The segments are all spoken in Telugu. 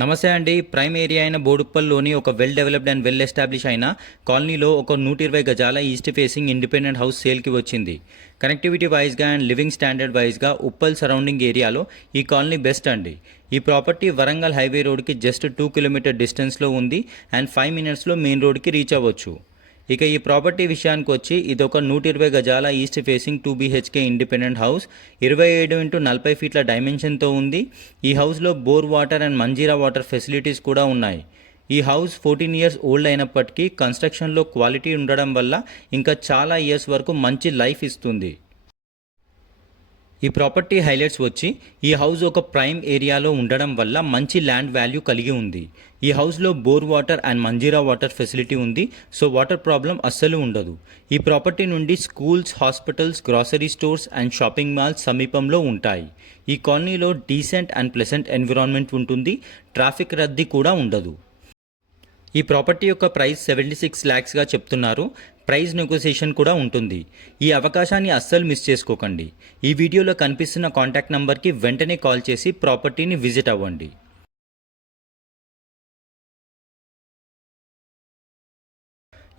నమస్తే అండి. ప్రైమ్ ఏరియా అయిన బోడుప్పల్లోని ఒక well developed and well establish అయిన కాలనీలో ఒక 120 గజాల ఈస్ట్ ఫేసింగ్ ఇండిపెండెంట్ హౌస్ సేల్కి వచ్చింది. కనెక్టివిటీ వైజ్గా అండ్ లివింగ్ స్టాండర్డ్ వైజ్గా ఉప్పల్ సరౌండింగ్ ఏరియాలో ఈ కాలనీ బెస్ట్ అండి. ఈ ప్రాపర్టీ వరంగల్ హైవే రోడ్కి జస్ట్ 2 కిలోమీటర్ డిస్టెన్స్లో ఉంది అండ్ 5 మినిట్స్లో మెయిన్ రోడ్కి రీచ్ అవ్వచ్చు. ఇక ఈ ప్రాపర్టీ విషయానికి వచ్చి ఇదొక 120 గజాల east facing 2 BHK independent house 27x40 ఫీట్ల డైమెన్షన్తో ఉంది. ఈ హౌస్లో bore water and Manjeera water facilities కూడా ఉన్నాయి. ఈ హౌస్ 14 ఇయర్స్ ఓల్డ్ అయినప్పటికీ కన్స్ట్రక్షన్లో క్వాలిటీ ఉండడం వల్ల ఇంకా చాలా ఇయర్స్ వరకు మంచి లైఫ్ ఇస్తుంది. ఈ ప్రాపర్టీ హైలైట్స్ వచ్చి ఈ హౌస్ ఒక ప్రైమ్ ఏరియాలో ఉండడం వల్ల మంచి ల్యాండ్ వాల్యూ కలిగి ఉంది. ఈ హౌస్లో bore water and Manjeera water facility ఉంది. సో వాటర్ ప్రాబ్లం అస్సలు ఉండదు. ఈ ప్రాపర్టీ నుండి schools, hospitals, grocery stores and shopping malls సమీపంలో ఉంటాయి. ఈ కాలనీలో డీసెంట్ అండ్ ప్లెసెంట్ ఎన్విరాన్మెంట్ ఉంటుంది. ట్రాఫిక్ రద్దీ కూడా ఉండదు. ఈ ప్రాపర్టీ యొక్క ప్రైస్ 76 lakhsగా చెప్తున్నారు. ప్రైస్ నెగోసియేషన్ కూడా ఉంటుంది. ఈ అవకాశాన్ని అస్సలు మిస్ చేసుకోకండి. ఈ వీడియోలో కనిపిస్తున్న కాంటాక్ట్ నంబర్కి వెంటనే కాల్ చేసి ప్రాపర్టీని విజిట్ అవ్వండి.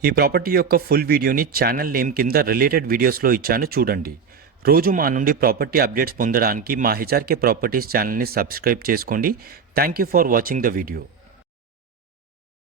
ఈ ప్రాపర్టీ యొక్క ఫుల్ వీడియోని ఛానల్ నేమ్ కింద రిలేటెడ్ వీడియోస్లో ఇచ్చాను, చూడండి. రోజు మా నుండి ప్రాపర్టీ అప్డేట్స్ పొందడానికి మా హెచ్ఆర్కే ప్రాపర్టీస్ ఛానల్ని సబ్స్క్రైబ్ చేసుకోండి. Thank you for watching the video.